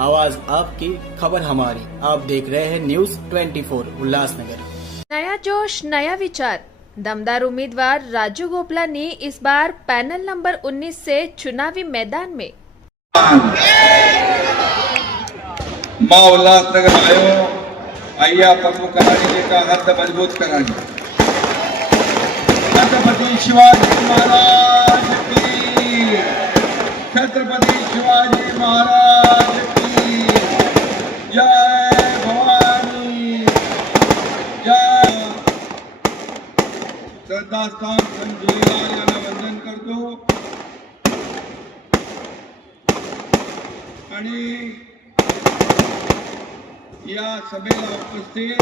आवाज आपकी, खबर हमारी। आप देख रहे हैं न्यूज 24 उल्लासनगर। नया जोश नया विचार। दमदार उम्मीदवार राजू गोपला ने इस बार पैनल नंबर 19 से चुनावी मैदान में माँ उल्लासनगर आयो आइया पप्पू कराने का हाथ मजबूत कराने। छत्रपति शिवाजी महाराज की, छत्रपति शिवाजी महाराज की जय भवानी जय। श्रद्धास्थान संत झूलेलाल यांना वंदन करतो आणि या सभेला उपस्थित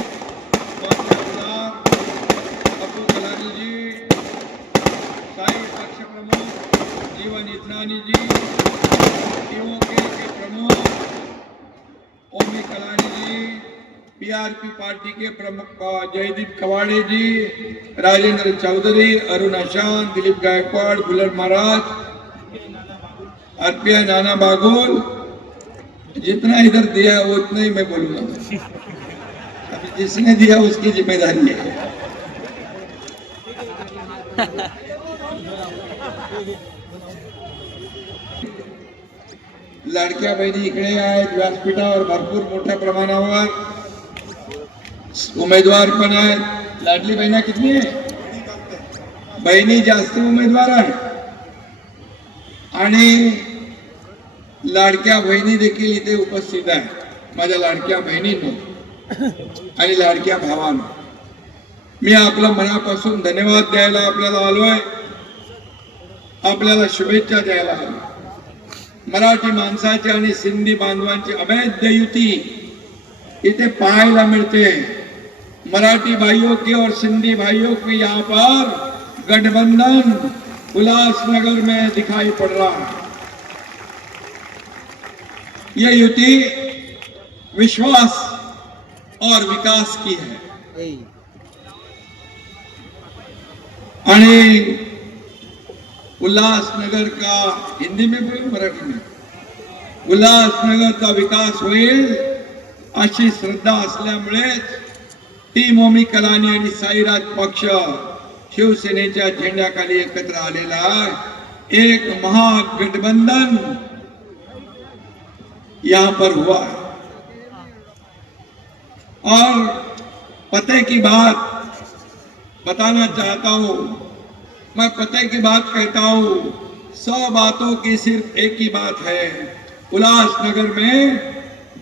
मान्यवर पप्पू कलानीजी, साई पक्ष प्रमुख जीवन इतनानीजी, ईओके के प्रमुख ओमी कलानीजी, पीआरपी पार्टी के प्रमुख जयदीप कवाड़े जी, राजेंद्र चौधरी, अरुण आशान, दिलीप गायकवाड़, बुलर महाराज, आरपीआई नाना बागुल, जितना इधर दिया है उतना ही मैं बोलूंगा। अभी जिसने दिया उसकी जिम्मेदारी है। लाडक्या बहिणी इकडे आहेत व्यासपीठावर, भरपूर मोठ्या प्रमाणावर उमेदवार पण आहेत। लाडली बहिणी किती आहे? बहिणी जास्त उमेदवार आहेत आणि लाडक्या बहिणी देखील इथे उपस्थित आहेत। माझ्या लाडक्या बहिणींनो आणि लाडक्या भावांनो, मी आपला मनापासून धन्यवाद द्यायला आपल्याला आलोय, आपल्याला शुभेच्छा द्यायला आलोय। मराठी माणसाची आणि सिंधी बांधवांची अवैध युती इथे पाहायला मिळते। मराठी भाइयों की और सिंधी भाइयों की यहाँ पर गठबंधन उल्लासनगर में दिखाई पड़ रहा है। यह युति विश्वास और विकास की है आणि उल्लासनगर का, हिंदी में बोलूं मराठी में, उल्लासनगर का विकास होईल अशी श्रद्धा असल्यामुळे टीम ओमी कलानी आणि साईराज पक्ष शिवसेनेच्या झेंड्याखाली एकत्र आलेला एक महागठबंधन यहाँ पर हुआ है। और पते की बात बताना चाहता हूं, मैं पते की बात कहता हूं, 100 बातों की सिर्फ एक ही बात है। उल्लासनगर में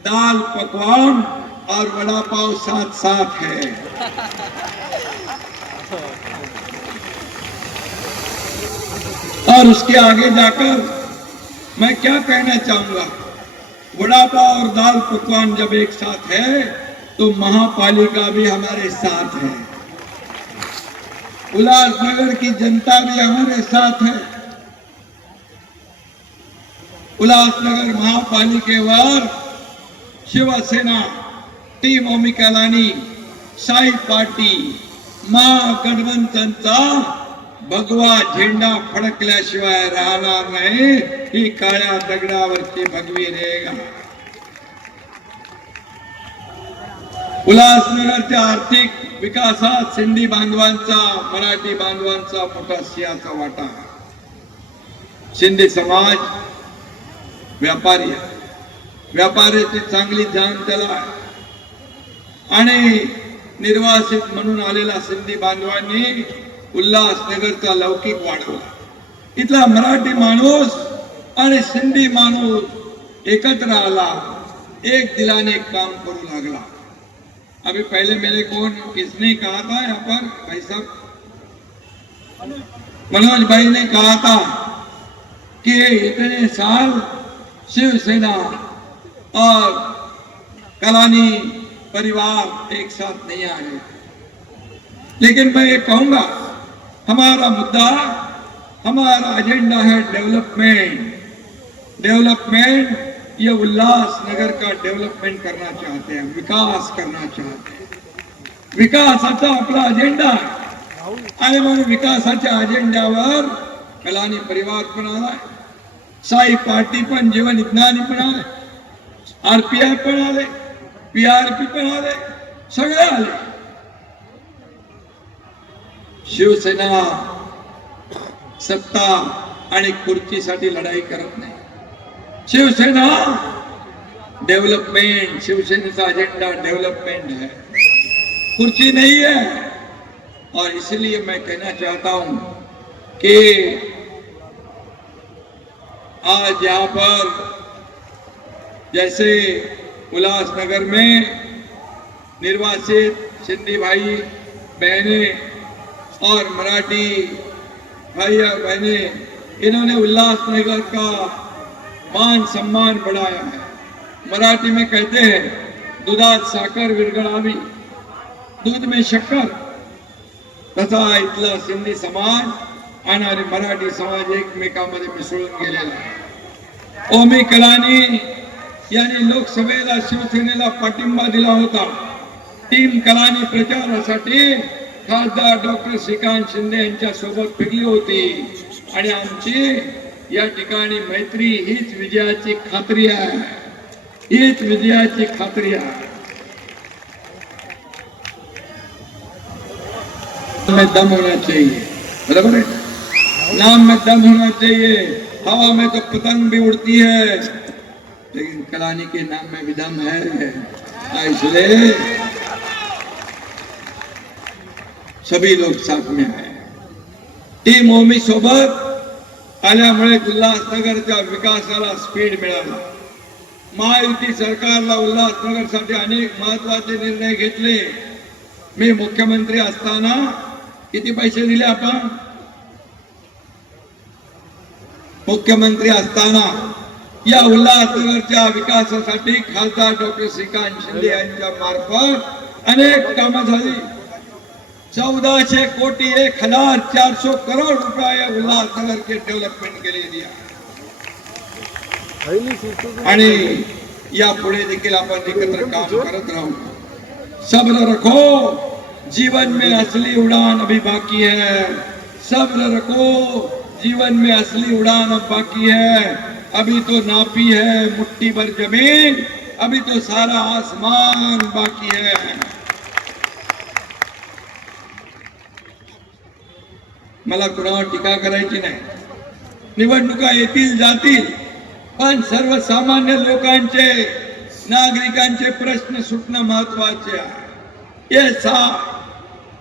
दाल पकवान और वड़ा पाव साथ साथ है। और उसके आगे जाकर मैं क्या कहना चाहूंगा, वड़ा पाव और दाल पकवान जब एक साथ है तो महापालिका भी हमारे साथ है, उल्लासनगर की जनता भी हमारे साथ है। उल्लासनगर महापालिकेवर शिवसेना, टीम ओमी कलानी, साई पार्टी, महागठबंधनचा भगवा झेंडा फडकल्याशिवाय राहणार नाही, ही काळ्या दगडावरची भगवी रेगा। उल्लासनगरच्या आर्थिक विकासात सिंधी बांधवांचा, मराठी बांधवांचा मोठा सिंहाचा वाटा। सिंधी समाज व्यापारी आहे, व्यापाऱ्याची चांगली जाण त्याला आहे आणि निर्वासित म्हणून आलेला सिंधी बांधवांनी उल्लासनगरचा लौकिक वाढवला। इथला मराठी माणूस आणि सिंधी माणूस एकत्र आला, एक दिलाने काम करू लागला। अभी पहले मेरे कौन किसने कहा था यहाँ पर, भाई साहब मनोज भाई ने कहा था कि इतने साल शिवसेना और कलानी परिवार एक साथ नहीं आए, लेकिन मैं ये कहूंगा हमारा मुद्दा, हमारा एजेंडा है डेवलपमेंट। डेवलपमेंट, ये उल्लासनगर का डेवलपमेंट करना चाहते हैं, विकास करना चाहते हैं। विकासाचा आपला अजेंडा आणि मग विकासाच्या अजेंड्यावर कलानी परिवार पण आलाय, साई पार्टी पण, जीवन इतनानी पण आहे RPI पण आले, PRP पण आले, सगळे आले. शिवसेना सत्ता आणि खुर्चीसाठी लढाई करत नाही. शिवसेना डेवलपमेंट, शिवसेनेचा अजेंडा डेवलपमेंट है, कुर्सी नहीं है. और इसलिए मैं कहना चाहता हूं कि आज यहाँ पर जैसे उल्लासनगर में निर्वासित सिंधी भाई बहने और मराठी भाई और बहने, इन्होंने उल्लासनगर का मान सम्मान बढ़ाया है. मराठी में कहते हैं दुधात साखर विरघळावी, दूध में शक्कर. तसा इथला सिंधी समाज आणि मराठी समाज एकमेकांमध्ये मिसळून गेलेला आहे. ओमी कलानी यांनी लोकसभेला शिवसेनेला पाठिंबा दिला होता. टीम कलानी प्रचारासाठी खासदार डॉक्टर श्रीकांत शिंदे यांच्या सोबत फिरली होती आणि आमची या ठिकाणी मैत्री हीच विजयाची खात्री आहे, हीच विजयाची खात्री आहे. में दम होना चाहिए, बराबर है. नाम में दम होना चाहिए. हवा में तो पतंग भी उड़ती है, लेकिन कलानी के नाम में भी दम है. इसलिए सभी लोग साथ में आए. टीम ओमी सोबत आल्यामुळे उल्हासनगरच्या विकासाला स्पीड मिळाला. महायुती सरकारला उल्हासनगरसाठी अनेक महत्वाचे निर्णय घेतले. मी मुख्यमंत्री असताना किती पैसे दिले आपण? मुख्यमंत्री असताना या उल्हासनगरच्या विकासासाठी खासदार डॉक्टर श्रीकांत शिंदे यांच्या मार्फत अनेक कामं झाली. 1400 कोटी 1400 करोड़ रुपया उल्हासनगर के डेवलपमेंट के लिए दिया. आणि यापुढे देखील आपण एकत्र काम करत राहू. सब्र रखो, जीवन में असली उड़ान अभी बाकी है. सब्र रखो, जीवन में असली उड़ान अब बाकी है. अभी तो नापी है मुट्ठी भर जमीन, अभी तो सारा आसमान बाकी है. मला कुणावर टीका करायची नाही. निवडणुका येतील जातील, पण सर्वसामान्य लोकांचे, नागरिकांचे प्रश्न सुटणं महत्वाचे आहे. ये सा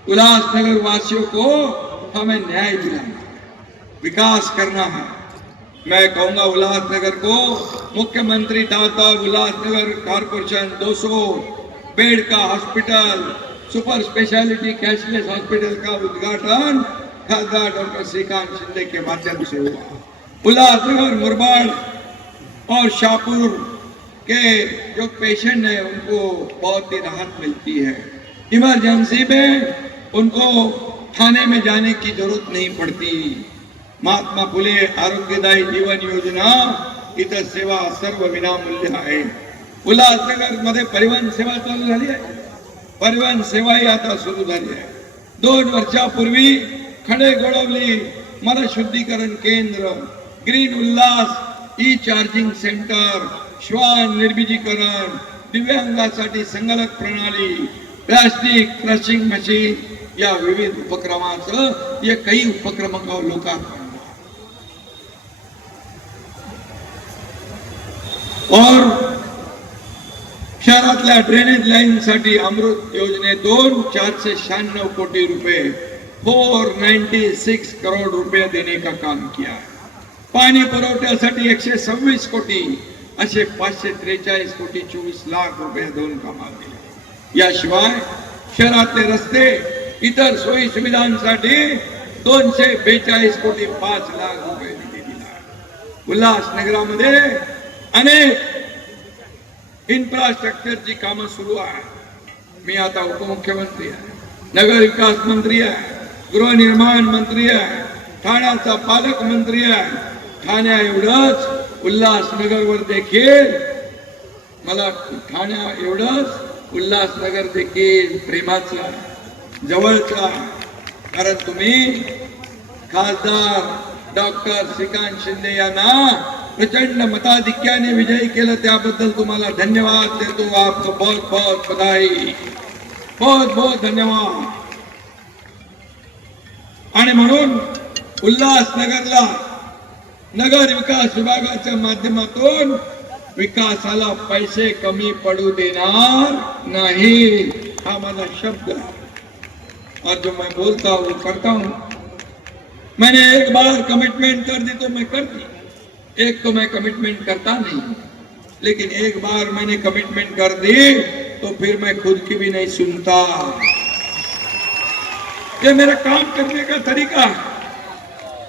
उल्लासनगर वासियों को हमें न्याय दिलाना, विकास करना है. मैं कहूंगा उल्लासनगर को मुख्यमंत्री दाता उल्लासनगर कॉर्पोरेशन 200 बेड का hospital, super speciality cashless hospital का उद्घाटन खासदार डॉक्टर श्रीकांत शिंदे के माध्यम से हुआ. उल्लासनगर, मुरबाड और शाहपुर के जो पेशेंट है उनको बहुत ही राहत मिलती है. इमरजेंसी में उनको थाने में जाने की जरूरत नहीं पड़ती. महात्मा फुले आरोग्यदायी जीवन योजना, इतर सेवा सर्व विनामूल्य आहे. उल्हासनगर मध्ये परिवहन सेवा चालू झाली आहे. परिवहन सेवाही आता सुरू झाली आहे. 2 वर्षापूर्वी खडे गोळवली मलशुद्धीकरण केंद्र, green Ulhas e charging centre, श्वान निर्बीजीकरण, दिव्यांगासाठी संगणक प्रणाली, प्लास्टिक क्रशिंग मशीन, या विविध उपक्रमाचं ये काही उपक्रमांवर लोकार्पण. और शहरातल्या ड्रेनेज लाईन साठी अमृत योजनेतून 496 कोटी रुपए 496 करोड़ रुपये देने का काम किया है. पाणी पुरवठ्यासाठी 126 कोटी, असे 543 कोटी 24 लाख रुपये दोन कामात दिले. याशिवाय शहरातले रस्ते, इतर सोयी सुविधांसाठी 242 कोटी 5 लाख रुपये निधी दिला. उल्हासनगरामध्ये अनेक इन्फ्रास्ट्रक्चरची कामं सुरू आहे. मी आता उपमुख्यमंत्री आहे, नगर विकास मंत्री आहे, गृहनिर्माण मंत्री आहे, ठाण्याचा पालकमंत्री आहे. ठाण्या एवढंच उल्हासनगरवर देखील मला ठाण्या एवढंच उल्हासनगर देखील प्रेमाचा, जवळचा. कारण तुम्ही खासदार डॉक्टर श्रीकांत शिंदे यांना प्रचंड मताधिक्याने विजयी केलं त्याबद्दल तुम्हाला धन्यवाद देतो. आपको बहुत बहुत बधाई, बहुत बहुत धन्यवाद. आणि म्हणून उल्हासनगरला नगर विकास विभागाच्या माध्यमातून विकासाला पैसे कमी पडू देणार नाही, हा माझा शब्द है. और जो मैं बोलता हूँ करता हूँ. मैंने एक बार कमिटमेंट कर दी तो मैं कर दी, एक तो मैं कमिटमेंट करता नहीं, लेकिन एक बार मैंने कमिटमेंट कर दी तो फिर मैं खुद की भी नहीं सुनता. ये मेरा काम करने का तरीका है.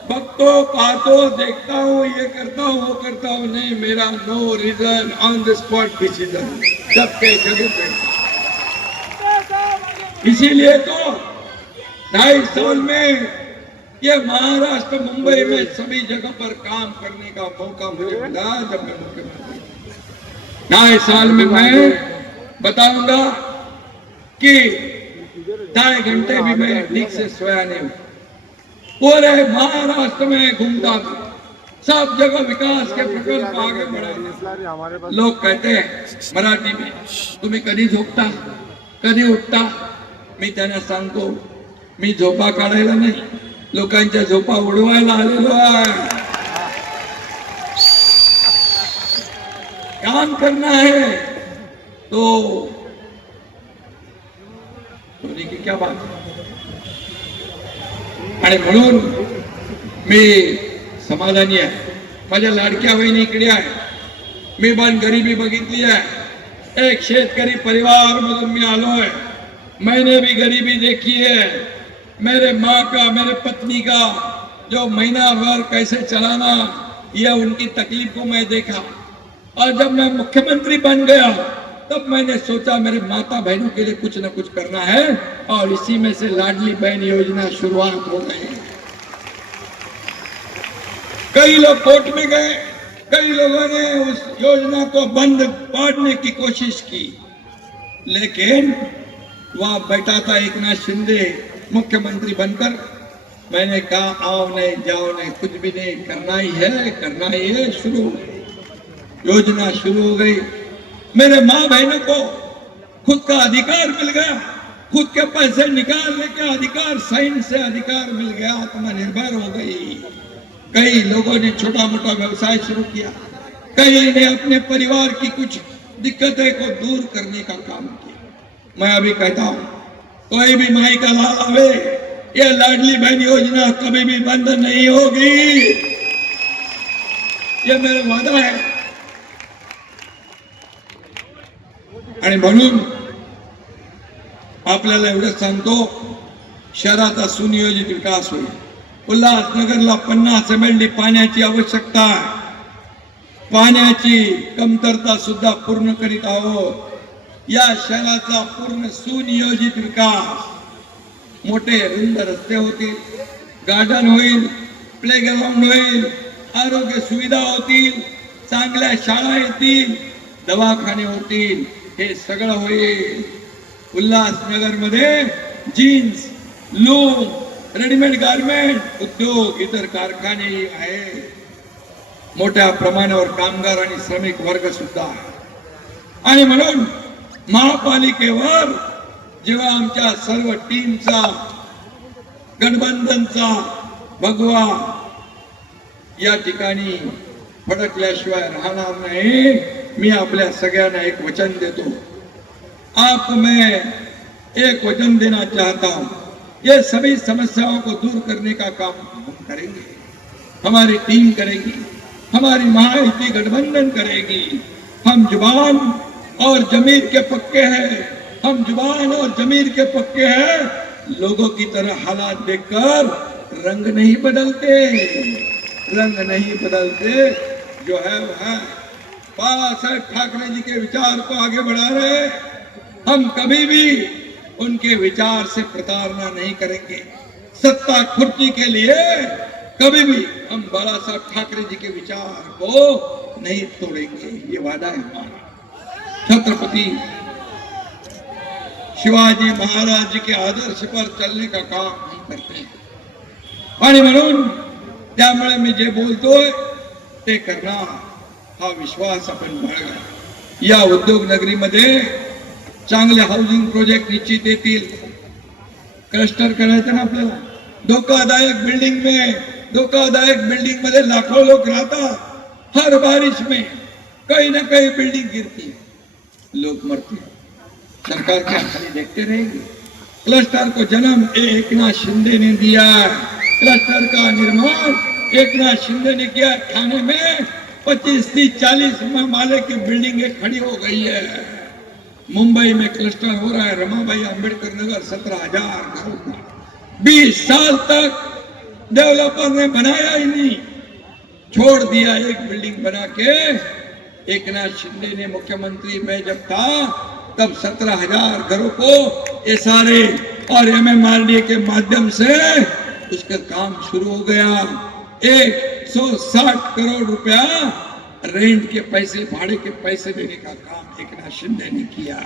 बघतो पाहतो देखता हूँ, ये करता हूँ वो करता हूँ, नहीं मेरा no reason on the spot decision सबके जगह पे. इसीलिए तो 2.5 साल में ये महाराष्ट्र मुंबई में सभी जगह पर काम करने का मौका मुझे मिला. जब मैं मुख्यमंत्री 2.5 साल में मैं बताऊंगा कि 2.5 घंटे भी मैं ठीक से सोया नहीं हूं. पूरे महाराष्ट्र में घूमता था, सब जगह विकास के प्रकल्प आगे बढ़ाने. लोग कहते हैं मराठी में, तुम्ही कधी झोपता कधी उठता. मी त्यांना सांगतो मी झोपा काढायला नाही, लोकांच्या झोपा उडवायला आलेलो आहे. काम करना है तो सोने की क्या बात है. आणि म्हणून मी समाधानी आहे. माझ्या लाडक्या बहिणी इकडे आहे. मी पण गरिबी बघितली आहे. एक शेतकरी परिवार मधून मी आलोय. मैंने भी गरीबी देखी है. मेरे माँ का, मेरे पत्नी का जो महीना भर कैसे चलाना, यह उनकी तकलीफ को मैं देखा. और जब मैं मुख्यमंत्री बन गया तब मैंने सोचा मेरे माता बहनों के लिए कुछ न कुछ करना है, और इसी में से लाडली बहन योजना शुरुआत हो गई. कई लोग कोर्ट में गए, कई लोगों ने उस योजना को बंद पाड़ने की कोशिश की, लेकिन वहां बैठा था एकनाथ शिंदे मुख्यमंत्री बनकर. मैंने कहा आओ नहीं जाओ नहीं, कुछ भी नहीं, करना ही है, करना ही है. शुरू योजना शुरू हो गई. मेरे माँ बहनों को खुद का अधिकार मिल गया, खुद के पैसे निकालने का अधिकार, साइन से अधिकार मिल गया, आत्मनिर्भर हो गई. कई लोगों ने छोटा मोटा व्यवसाय शुरू किया, कई ने अपने परिवार की कुछ दिक्कतें को दूर करने का काम किया. मैं अभी कहता हूं कोई भी माई का लाल आवे, ये लाडली बहन योजना कभी भी बंद नहीं होगी, ये मेरा वादा है. आणि म्हणून आपल्याला एवढं सांगतो, शहराचा सुनियोजित विकास होईल. उल्हासनगरला 50 MLD पाण्याची आवश्यकता आहे. पाण्याची कमतरता सुद्धा पूर्ण करीत आहोत. या शहराचा पूर्ण सुनियोजित विकास, मोठे रुंद रस्ते होतील, गार्डन होईल, प्ले ग्राउंड होईल, आरोग्य सुविधा होतील, चांगल्या शाळा येतील, दवाखाने होतील, हे सगळं होईल. उल्हासनगर मध्ये जीन्स, लूम, रेडीमेड गारमेंट उद्योग, इतर कारखानेही आहे. मोठ्या प्रमाणावर कामगार आणि श्रमिक वर्ग सुद्धा आहे. आणि म्हणून महापालिकेवर जेव्हा आमच्या सर्व टीमचा, गठबंधनचा भगवा या ठिकाणी फडकल्याशिवाय राहणार नाही. मी आपल्या सगळ्यांना एक वचन देतो. आपको मैं एक वचन देना चाहता हूं, ये सभी समस्याओं को दूर करने का काम हम करेंगे, हमारी टीम करेगी, हमारी महायुति गठबंधन करेगी. हम जुबान और जमीर के पक्के हैं, हम जुबान और जमीर के पक्के हैं. लोगों की तरह हालात देखकर रंग नहीं बदलते, रंग नहीं बदलते. जो है वो है. बाला साहेब ठाकरे जी के विचार को आगे बढ़ा रहे. हम कभी भी उनके विचार से प्रताड़ना नहीं करेंगे. सत्ता कुर्सी के लिए कभी भी हम बाला साहब ठाकरे जी के विचार को नहीं तोड़ेंगे, ये वादा है हमारा. छत्रपति शिवाजी महाराज जी के आदर्श पर चलने का काम हम करते हैं. आणि म्हणून त्यामुळे मी जे बोलतोय ते करणार हा विश्वास आपण बाळगा. या उद्योग नगरीमध्ये चांगले हाऊसिंग प्रोजेक्ट निश्चित येतील. क्लस्टर करायचं ना आपल्याला. धोकादायक बिल्डिंग मध्ये लाखों लोग रहता. हर बारिश में कहीं ना कहीं बिल्डिंग गिरती, लोग मरते. सरकार क्या खाली देखते रहेगी? क्लस्टर को जन्म एकनाथ शिंदे ने दिया. क्लस्टर का निर्माण एकनाथ शिंदे ने किया. थाने में 25-40 माले की बिल्डिंगें खड़ी हो गई है. मुंबई में क्लस्टर हो रहा है रमाबाई अंबेडकर नगर 17,000 घरों का. 20 साल तक डेवलपर ने बनाया ही नहीं, छोड़ दिया एक बिल्डिंग बना के. एकनाथ शिंदे ने मुख्यमंत्री में जब था तब 17,000 घरों को SRA और MMRDA के माध्यम से उसका काम शुरू हो गया. 160 करोड़ रुपया रेंट के पैसे, भाड़े के पैसे देने का काम एकनाथ शिंदे ने किया.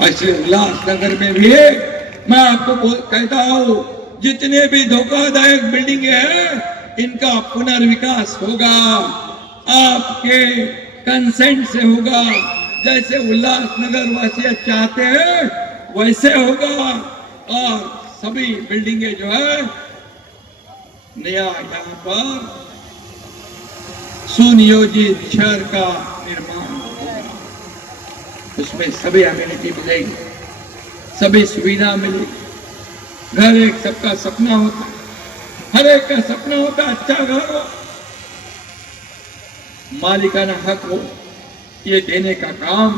ऐसे उल्लासनगर में भी मैं आपको कहता हूं, जितने भी धोखादायक बिल्डिंग है इनका पुनर्विकास होगा, आपके कंसेंट से होगा. जैसे उल्लासनगर वासी चाहते हैं वैसे होगा. और सभी बिल्डिंगे जो है नया यहाँ पर सुनियोजित शहर का निर्माण होगा. उसमें सभी अम्यूनिटी मिलेगी, सभी सुविधा मिलेगी. घर एक सबका सपना होता है, हर एक का सपना होता है अच्छा घर हो, मालिकाना हक हो. ये देने का काम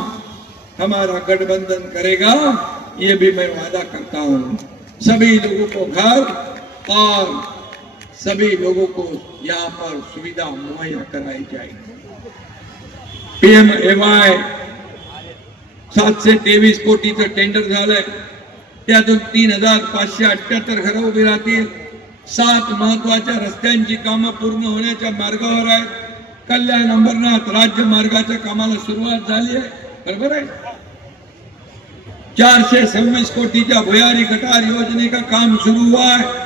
हमारा गठबंधन करेगा, ये भी मैं वादा करता हूं. सभी लोगों को घर और सभी लोगों को यहाँ पर सुविधा मुहैया कराई जाएगी. PMAY 723 कोटीचं टेंडर झालंय. त्यातून 3,578 घरं उभी राहतील. 7 महत्वाच्या रस्त्यांची कामं पूर्ण होण्याच्या मार्गावर आहेत. कल्याण अंबरनाथ राज्य मार्गाच्या कामाला सुरुवात झाली आहे, बरोबर आहे. 426 कोटीच्या भुयारी गटार योजने का काम शुरू हुआ है.